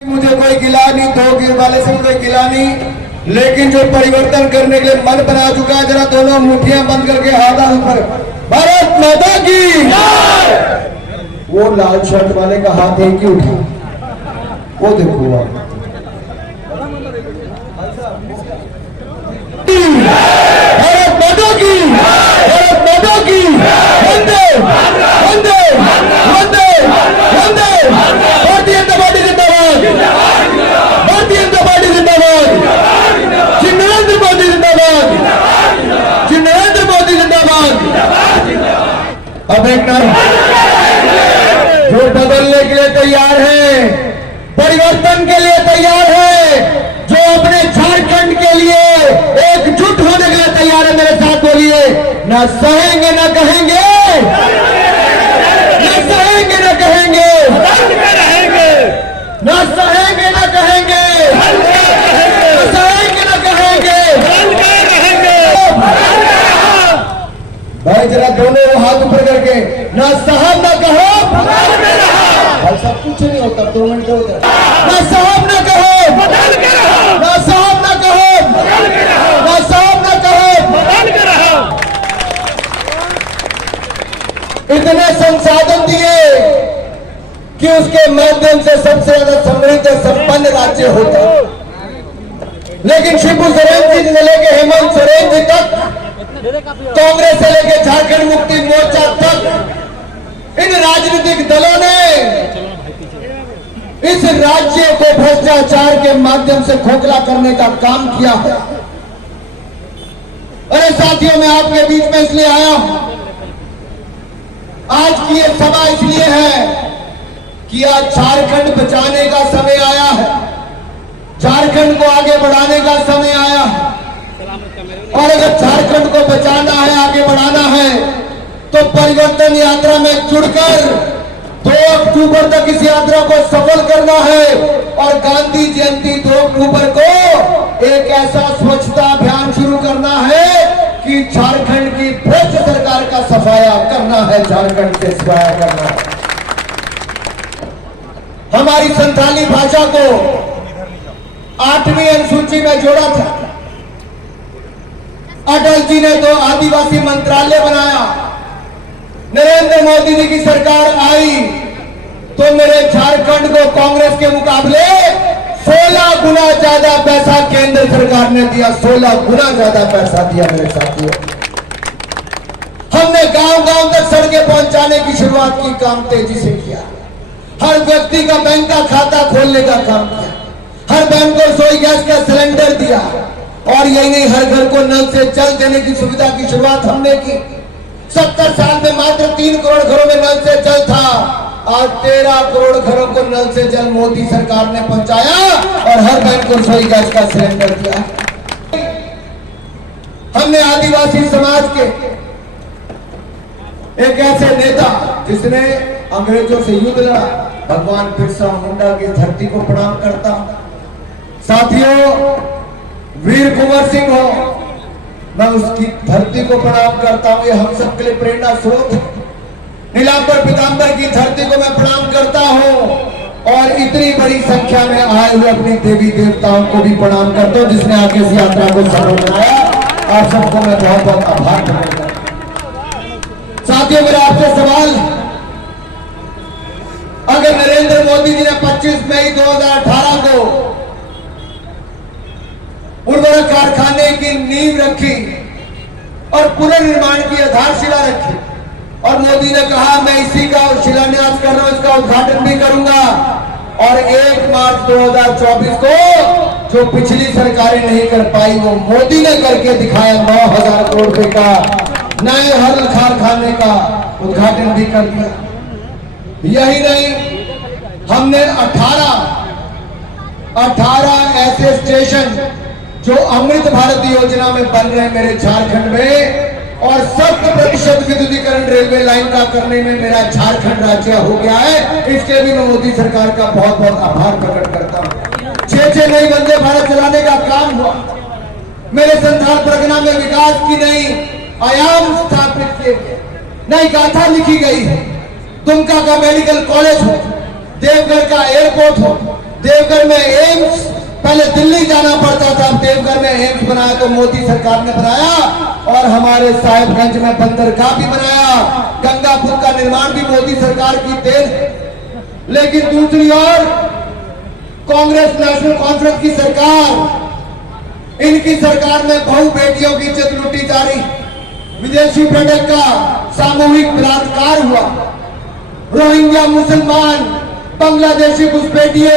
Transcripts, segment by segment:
मुझे कोई गिला नहीं, दो गिर वाले से कोई गिला नहीं, लेकिन जो परिवर्तन करने के लिए मन बना चुका है, जरा दोनों मुठ्ठियां बंद करके हाथ ऊपर, भारत माता की। वो लाल शर्ट वाले का हाथ एक ही उठा, वो देखो आप। भारत माता की, भारत माता की, वंदे वंदे वंदे वंदे। भारतीय जनता पार्टी जिंदाबाद, भारतीय जनता पार्टी जिंदाबाद, श्री नरेंद्र मोदी जिंदाबाद, श्री नरेंद्र मोदी जिंदाबाद। अब एक नाम जो बदलने के लिए तैयार है, परिवर्तन के लिए तैयार है, जो अपने झारखंड के लिए एकजुट होने के लिए तैयार है, मेरे साथ बोलिए, न सहेंगे न कहेंगे, न सहेंगे न कहेंगे, न सहेंगे न कहेंगे, न सहेंगे न कहेंगे। भाई जरा दोनों हाथ ऊपर करके, न साहब न कहो, भाई सब कुछ नहीं होता, 2 मिनट होता, न साहब न कहो, न साहब न कहो, न साहब न कहो। इतने संसाधन दिए कि उसके माध्यम से सबसे ज्यादा समृद्ध संपन्न राज्य होता, लेकिन शिबू सोरेन जी से लेके हेमंत सोरेन जी तक, कांग्रेस से लेके झारखंड मुक्ति मोर्चा तक, इन राजनीतिक दलों ने इस राज्य को भ्रष्टाचार के माध्यम से खोखला करने का काम किया है। अरे साथियों, मैं आपके बीच में इसलिए आया हूं, आज की ये सभा इसलिए है कि आज झारखंड बचाने का समय आया है, झारखंड को आगे बढ़ाने का समय आया है। और अगर झारखंड को बचाना है, आगे बढ़ाना है, तो परिवर्तन यात्रा में जुड़कर 2 अक्टूबर तक इस यात्रा को सफल करना है और गांधी जयंती 2 अक्टूबर को एक ऐसा स्वच्छता अभियान शुरू करना है कि झारखंड की भ्रष्ट सरकार का सफाया करना है, झारखंड से सफाया करना है। हमारी संथाली भाषा को 8वीं अनुसूची में जोड़ा था, अटल जी ने तो आदिवासी मंत्रालय बनाया, नरेंद्र मोदी जी की सरकार आई तो मेरे झारखंड को कांग्रेस के मुकाबले 16 गुना ज्यादा पैसा केंद्र सरकार ने दिया, 16 गुना ज्यादा पैसा दिया मेरे साथियों। हमने गांव-गांव तक सड़कें पहुंचाने की शुरुआत की, काम तेजी से किया, हर व्यक्ति का बैंक का खाता खोलने का काम किया, हर बैंक को रसोई गैस का सिलेंडर दिया, और यही नहीं, हर घर को नल से जल देने की सुविधा की शुरुआत हमने की। 70 साल में मात्र 3 करोड़ घरों में नल से जल था, आज 13 करोड़ घरों को नल से जल मोदी सरकार ने पहुंचाया और हर बैंक को रसोई गैस का सिलेंडर दिया। हमने आदिवासी समाज के एक ऐसे नेता जिसने अंग्रेजों से युद्ध लड़ा, भगवान बिरसा मुंडा की धरती को प्रणाम करता। साथियों, वीर कुंवर सिंह हो, मैं उसकी धरती को प्रणाम करता हूं, ये हम सबके लिए प्रेरणा स्रोत है। नीलांबर पीतांबर की धरती को मैं प्रणाम करता हूं, और इतनी बड़ी संख्या में आए हुए अपनी देवी देवताओं को भी प्रणाम करता हूं, जिसने आगे इस यात्रा को सफल बनाया। आप सबको मैं बहुत बहुत आभार करता हूं। साथियों, मेरा आपसे सवाल, अगर नरेंद्र मोदी जी ने 25 मई 2018 को उर्वरक कारखाने की नींव रखी और पुनर्निर्माण की आधारशिला रखी, और मोदी ने कहा मैं इसी का शिलान्यास कर रहा हूं, इसका उद्घाटन भी करूंगा, और 1 मार्च 2024 को जो पिछली सरकारें नहीं कर पाई वो मोदी ने करके दिखाया, 9,000 करोड़ रुपए का नए हल कारखाने का उद्घाटन भी कर दिया। यही नहीं, हमने 18 ऐसे स्टेशन जो अमृत भारत योजना में बन रहे हैं मेरे झारखंड में, और 100% विद्युतीकरण रेलवे लाइन का करने में मेरा झारखंड राज्य हो गया है। इसके भी मैं मोदी सरकार का बहुत बहुत आभार प्रकट करता हूं। 6 नई वंदे भारत चलाने का काम हुआ, मेरे संथाल परगना में विकास की नई आयाम स्थापित किए गए, नई गाथा लिखी गई है। दुमका का मेडिकल कॉलेज हो, देवघर का एयरपोर्ट हो, देवघर में एम्स, पहले दिल्ली जाना पड़ता था, अब देवघर में एम्स बनाया तो मोदी सरकार ने बनाया, और हमारे साहिबगंज में बंदरगाह भी बनाया, गंगा पुल का निर्माण भी मोदी सरकार की देन। लेकिन दूसरी ओर कांग्रेस नेशनल कॉन्फ्रेंस की सरकार, इनकी सरकार में बहु बेटियों की इज्जत लूटी जा रही, विदेशी पर्यटक का सामूहिक बलात्कार हुआ, रोहिंग्या मुसलमान बांग्लादेशी घुसपैठिए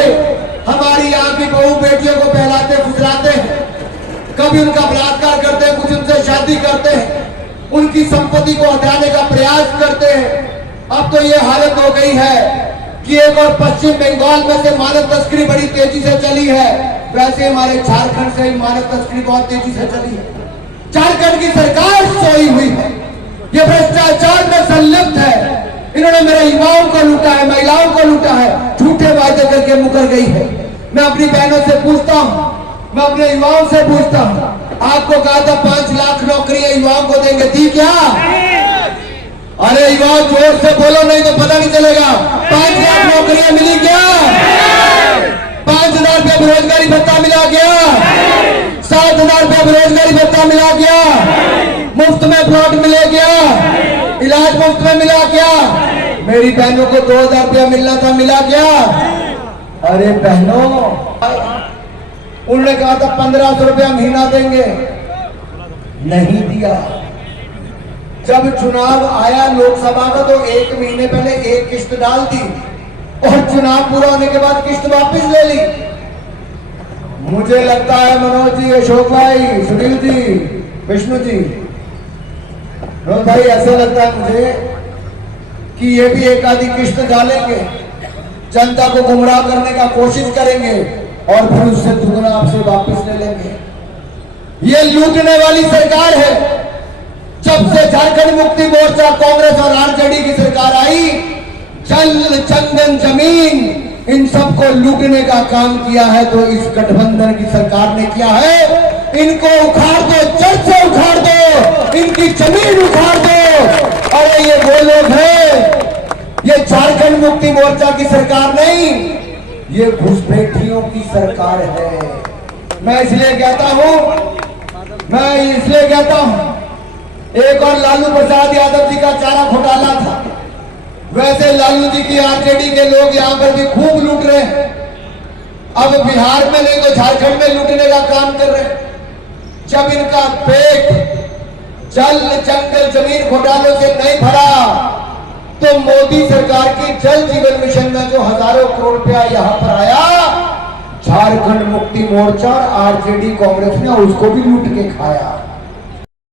हमारी यहाँ की बहु बेटियों को बहलाते फुसलाते हैं, कभी उनका बलात्कार करते हैं, कुछ उनसे शादी करते हैं, उनकी संपत्ति को हटाने का प्रयास करते हैं। अब तो ये हालत हो गई है कि एक और पश्चिम बंगाल में से मानव तस्करी बड़ी तेजी से चली है, वैसे हमारे झारखंड से ही मानव तस्करी बहुत तेजी से चली है। झारखंड की सरकार सोई हुई है, ये भ्रष्टाचार में संलिप्त है, इन्होंने मेरे युवाओं को लूटा है, महिलाओं को लूटा है, झूठे वायदे करके मुकर गई है। मैं अपनी बहनों से पूछता हूँ, मैं अपने युवाओं से पूछता हूँ, आपको कहा था 5 लाख नौकरियां युवाओं को देंगे, दी क्या? अरे युवाओं जोर से बोलो, नहीं तो पता नहीं चलेगा। 5 लाख नौकरियां मिली क्या? 5,000 रुपया बेरोजगारी भत्ता मिला क्या? 7,000 रुपया बेरोजगारी भत्ता मिला क्या? मुफ्त में प्लॉट मिले क्या? इलाज मुफ्त में मिला क्या? मेरी बहनों को 2,000 रुपया मिलना था, मिला क्या? अरे बहनों, उन्होंने कहा था 1,500 रुपया महीना देंगे, नहीं दिया। जब चुनाव आया लोकसभा का तो 1 महीने पहले एक किस्त डाल दी, और चुनाव पूरा होने के बाद किस्त वापस ले ली। मुझे लगता है मनोज जी, अशोक भाई, सुनील जी, विष्णु जी, मनोज भाई, ऐसा लगता है मुझे कि ये भी एक आधी किस्त डालेंगे, जनता को गुमराह करने का कोशिश करेंगे, और फिर उससे दुगना आपसे वापस ले लेंगे। ये लूटने वाली सरकार है। जब से झारखंड मुक्ति मोर्चा, कांग्रेस और आरजेडी की सरकार आई, जल, जंगल, जमीन, इन सबको लूटने का काम किया है, तो इस गठबंधन की सरकार ने किया है। इनको उखाड़ दो, जड़ से उखाड़ दो, इनकी जमीन उखाड़ दो। अरे ये वो लोग हैं, ये झारखंड मुक्ति मोर्चा की सरकार नहीं, ये घुसपैठियों की सरकार है। मैं इसलिए कहता हूं, एक और लालू प्रसाद यादव जी का चारा घोटाला था, वैसे लालू जी की आरजेडी के लोग यहां पर भी खूब लूट रहे हैं। अब बिहार में नहीं तो झारखंड में लूटने का काम कर रहे हैं। जब इनका पेट जल, जंगल, जमीन घोटालों से नहीं भरा, तो मोदी सरकार की जल जीवन मिशन में जो हजारों करोड़ रुपया यहां पर आया, झारखंड मुक्ति मोर्चा और आरजेडी कांग्रेस ने उसको भी लूट के खाया।